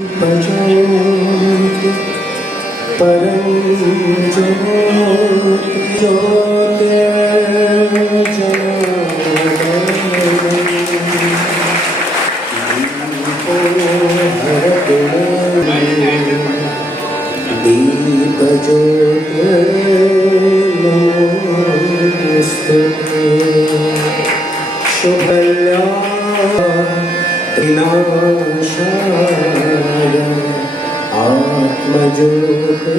भजोति परं शुभल्या विनाशाय आत्मज्योते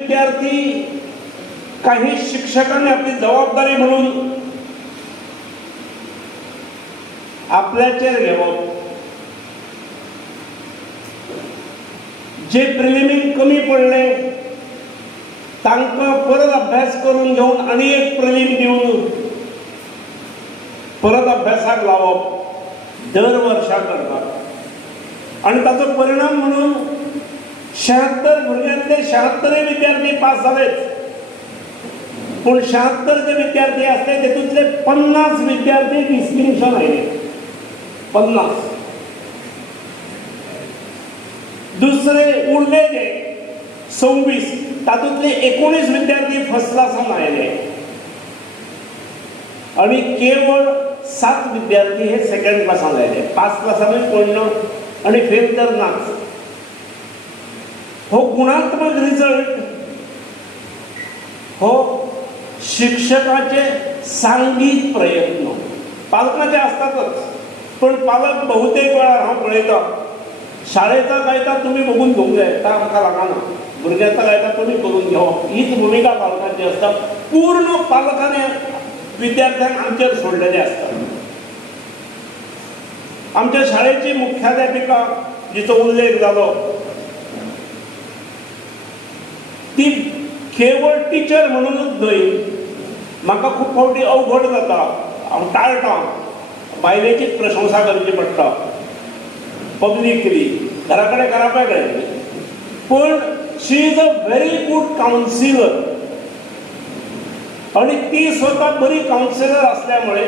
विद्यार्थी काही शिक्षकांनी आपली जबाबदारी म्हणून आपल्याचेर घेवप, जे प्रिलिमीक कमी पडले तांकां परत अभ्यास करून घेवन आनी एक प्रिलीम दिवन परत अभ्यासाक लावप दर वर्सा करतात आणि ताचो परिणाम म्हणून 76 भुरग्यांतले 76 विद्यार्थी पास जालेच, पण 76 जे विद्यार्थी असले तेतूंतले 50 विद्यार्थी डिस्टिंक्शन आयले. 50 दुसरे उरले जे 26 तातूंतले 19 विद्यार्थी फर्स्ट क्लासान आयले आणि केवळ 7 विद्यार्थी हे सेकंड क्लासान आयले. 5 क्लासानूय कोण ना आणि फेल तर नाच. हो गुणात्मक रिझल्ट हो शिक्षकाचे सांघिक प्रयत्न पालकांचे असतातच, पण पालक बहुतेक वेळा हांव पळयता शाळेचा कायदा तुम्ही बघून घेवंक जाय, ताका लागना भुरग्याचा कायदा तुम्ही करून घेवप हीच भूमिका पालकांची असता. पूर्ण पालकांनी विद्यार्थ्यांक आमचेर सोडलेले असता. आमच्या शाळेची मुख्याध्यापिका जिचो उल्लेख जालो ती केवळ टीचर म्हणूनच न्हय, म्हाका खूब फावटी अवघड जाता, हांव टाळटां, बायलेचीच प्रशंसा करची पडटा पब्लिकली, घरा कडेन करपाक जाय, पूण she is a very good councillor आणि ती स्वता बरी कावन्सिलर असल्यामुळे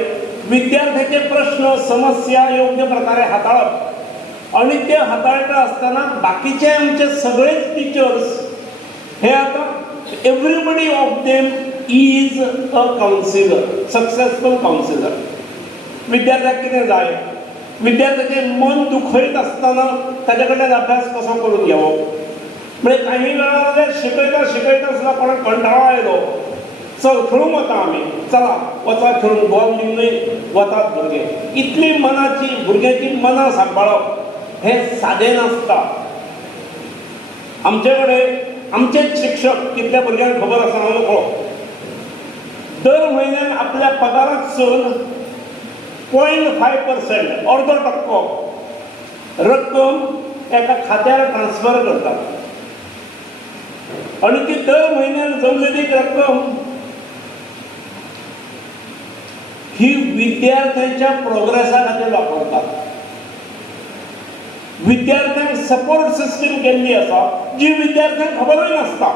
विद्यार्थ्याचे प्रश्न समस्या योग्य प्रकारे हाताळप आणि ते हाताळटा असताना बाकीचे आमचे सगळेच टीचर्स हे आता everybody of them is a counsellor, successful counsellor. विद्यार्थ्याक कितें जाय, विद्यार्थ्याचें मन दुखयत आसतना ताचे कडेन अभ्यास कसो करून घेवप. म्हणजे काही वेळार शिकयता सुद्दां कोणाक कंटाळो आयलो, चल खेळूंक वता आमी, चला वचा खेळूंक, बॉल दिवनय वतात भुरगे. इतली मनाची भुरग्याची मनां सांबाळप हें सादें नासता. आमचे कडेन आमचेच शिक्षक कितल्या भुरग्यांक खबर आसा हांव नकळो दर म्हयन्याक आपल्या पगारांतसून 0.5% अर्दो टक्को रक्कम एका खात्यार ट्रान्सफर करतात आणि ती दर म्हयन्याक जमलेली रक्कम ही विद्यार्थ्यांच्या प्रोग्रेसा खातीर वापरतात. विद्यार्थ्यांक सपोर्ट सिस्टम केल्ली आसा जी विद्यार्थ्यांक खबरूय नासता.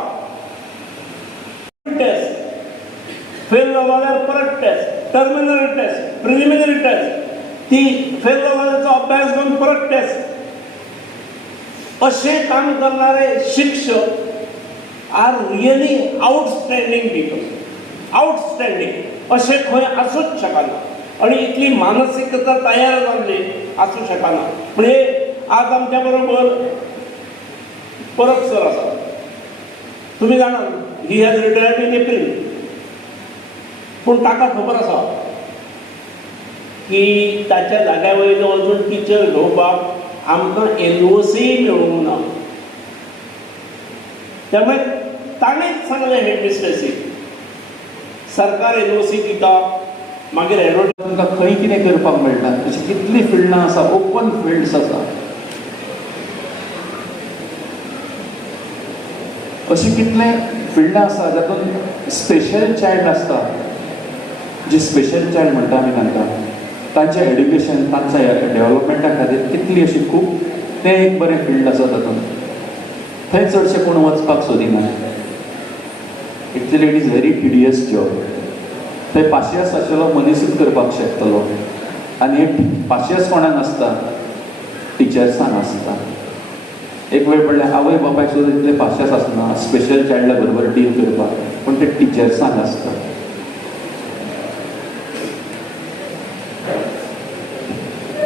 टेस्ट फेल जाल्यार परत test, terminal test, preliminary test, ती फेल जाल्याचो अभ्यास घेवन परत टेस्ट. अशें काम करणारे शिक्षक are really outstanding people. Outstanding अशें खंय आसूच शकना आणि इतली मानसिकता तयार जाल्ली आसूं शकना. म्हणजे आज आमच्या बरोबर परब सर आसा, तुम्ही जाणात he has retired in April, पण ताका खबर आसा की ताच्या जाग्या वयलो अजून टीचर घेवपाक आमकां LOC मेळूंक ना. त्यामुळे ताणेंच सांगलें हेडमिस्ट्रेसीक सरकार LOC दिता, मागीर एडवर्टायज तुमकां खंय कितें करपाक मेळटा. अशी कितलीं फिल्डां आसा, ओपन फिल्ड्स आसा. अशी कितले फिल्डां आसा जातून स्पेशल चायल्ड आसता, जी स्पेशल चायल्ड म्हणटा आमी तांकां, तांचें एड्युकेशन, तांच्या डेव्हलपमेंटा खातीर कितली अशी खूब तें एक बरें फिल्ड आसा तातूंत. थंय चडशे कोण वचपाक सोदिना. Actually it is very tedious job. थंय पाशियेस आशिल्लो मनीसूच करपाक शकतलो, आनी एक पाशियेस कोणाक आसता, टिचर्सांक आसता. एक वेळ पडल्यार आवय बापायक सुद्दां इतले पाशियेस आसना स्पेशल चायल्डा बरोबर डील करपाक, पूण ते टिचर्सांक आसता.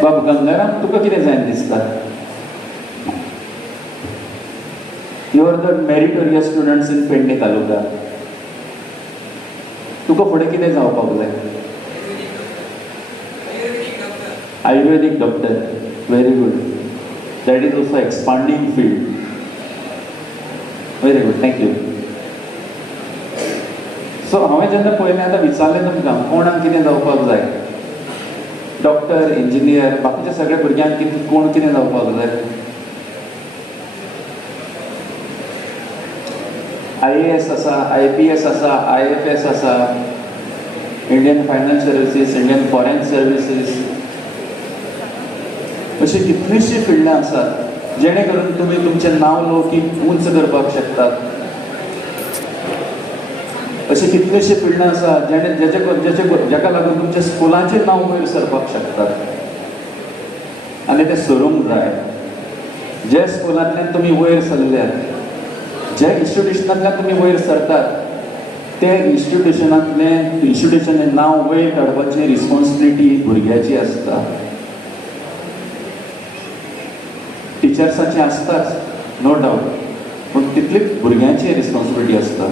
बाब गंगाराम, तुका कितें जायन दिसता? You are the meritorious students in Pedne taluka. तुका फुडें कितें जावपाक जाय? Ayurvedic doctor. Very good. That is also expanding field. Very good, thank you. So हांवें जेन्ना पयलें आतां विचारलें तुमकां कोणाक कितें जावपाक जाय, डॉक्टर, इंजिनियर, बाकीच्या सगळ्या भुरग्यांक कितें कोण कितें जावपाक जाय? IAS आसा, IPS आसा, IFS आसा, Indian finance services, Indian foreign services, अशी कितलीशीं फिल्डां आसात जेणे करून तुमी तुमचें नांव लौकीक उंच करपाक शकतात. अशी कितलीशीं फिल्डां आसा जेका लागून तुमच्या स्कुलाचें नांव वयर सरपाक शकतात. आनी तें सरूंक जाय. जे स्कुलांतल्यान तुमी वयर सरल्यात, जे इन्स्टिट्युशनांतल्यान तुमी वयर सरतात, ते इन्स्टिट्युशनाचें नांव वयर काडपाची रिस्पॉन्सिबिलिटी भुरग्याची आसता. टिचर्साची आसताच, नो डावट, पूण तितलीच भुरग्यांची रिस्पॉन्सिबिलिटी आसता.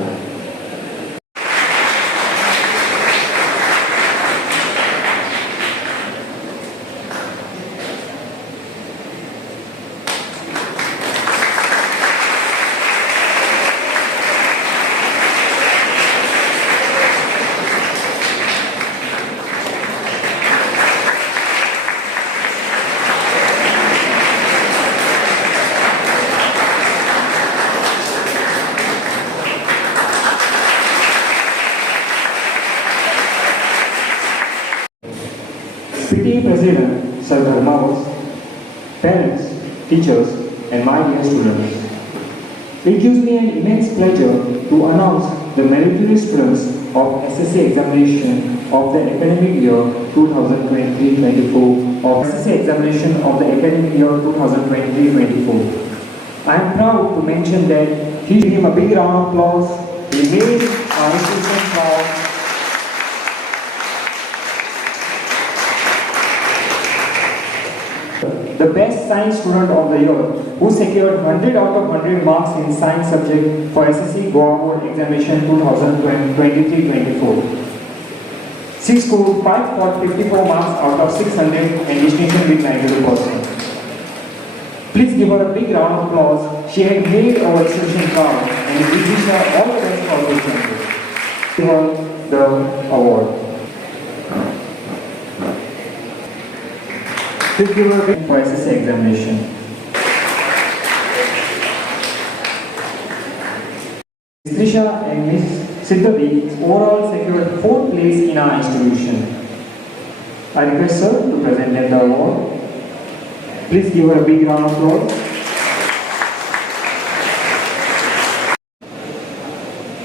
PTA President Sir Dharmavas, parents, teachers, and my dear students. It gives me an immense pleasure to announce the meritorious students of SSC examination of the academic year 2023-24 of SSC examination of the academic year 2023-24. I am proud to mention that he gave him a big round of applause. He made our institution proud. The best science student of the year, who secured 100 out of 100 marks in science subject for SSC Goa Board Examination 2023-24. She scored 554 marks out of 600 and distinction with 92%. Please give her a big round of applause. She had made our institution proud, and we wish her all the best for this country. Give her the award. Please give her a big for SSC examination. Ms. Trisha and Ms. Siddhavi overall secured 4th place in our institution. I request sir to present them the award. Please give her a big round of applause.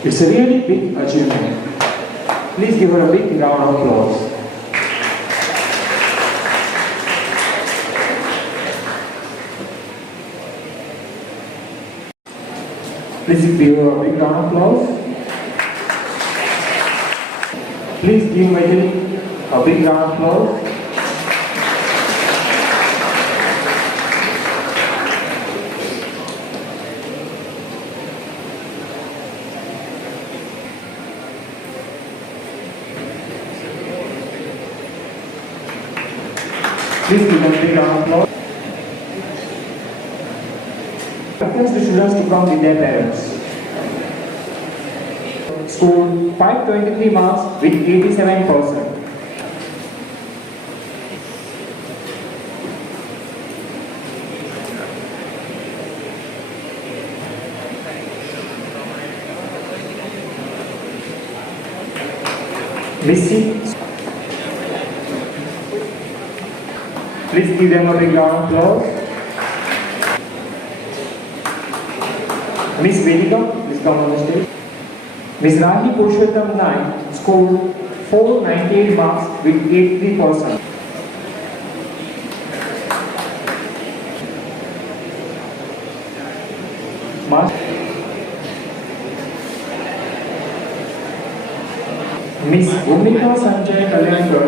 It's a really big achievement. Please give her a big round of applause. Please give her a big round of applause. Please give Maithili a big round of applause. Please give them a big round of applause. Request the students to come with their parents. Scored 523 marks with 87%. Miss C. Please give them a big round of applause. Miss Vedika, please come on the stage. Miss Rahi Purushottam Naik scored 498 marks with 83%. Miss Bhumika Sanjay Kalyankar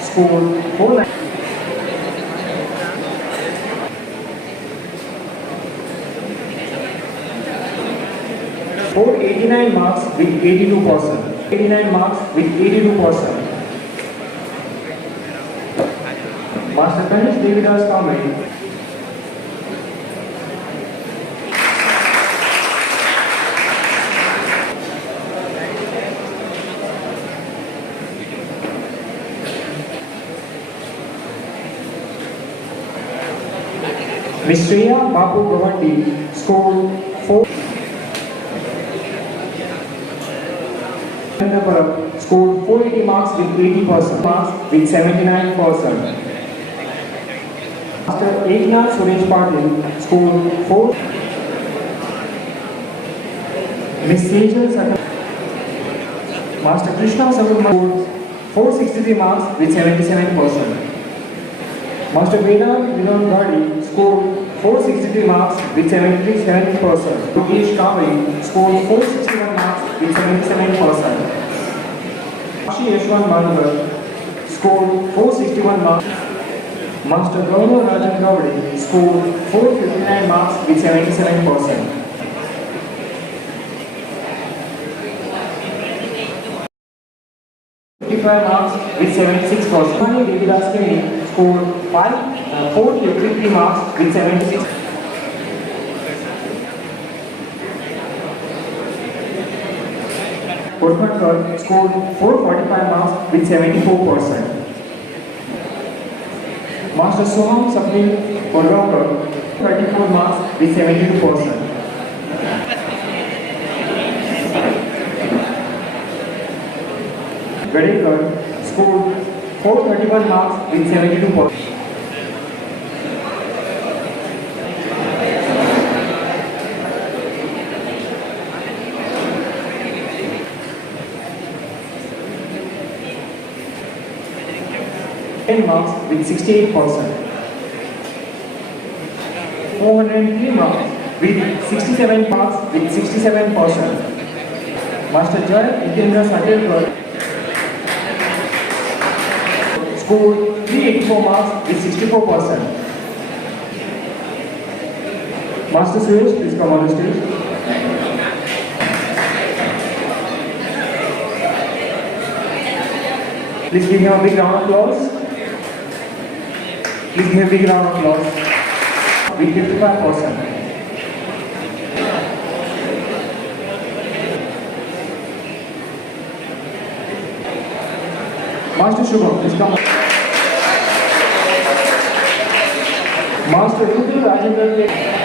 scored 489 marks with 82%. 89 marks with 82%. Master Ganesh Devidas Kamri. Miss Shreya Babu Gawandi scored 4. Scored 480 marks with 80%, marks with 79%. Master Eknath Suresh Patil scored 4. Miss Sejal Sakal. Master Krishna Sakurma scored 463 marks with 77%. Master Vedant Vinod Gadi scored 463 marks with 77%. Yogesh Kavri scored 461 marks with 77%. Ashi Yashwant Madhukar scored 461 marks. Master Gaurav Rajan Gowdy scored 459 marks with 77%. Marks with 76%. Mani Devidas Keni scored 453 marks with 76%. Kurmankar scored 445 marks with 74%. Master Soham Sapnil Kodgaonkar 34 marks with 72%. Gadekar scored 431 marks with 72%. Marks with 68%. 403 marks with 67 marks with 67%. Master Jai Jitendra Satilkar scored 384 marks with 64%. Master Suresh, please come on the stage. Please give him a big round of applause. Please give him a big round of applause. With 55%. Master Shubham, please come. Master Rudra Rajendra.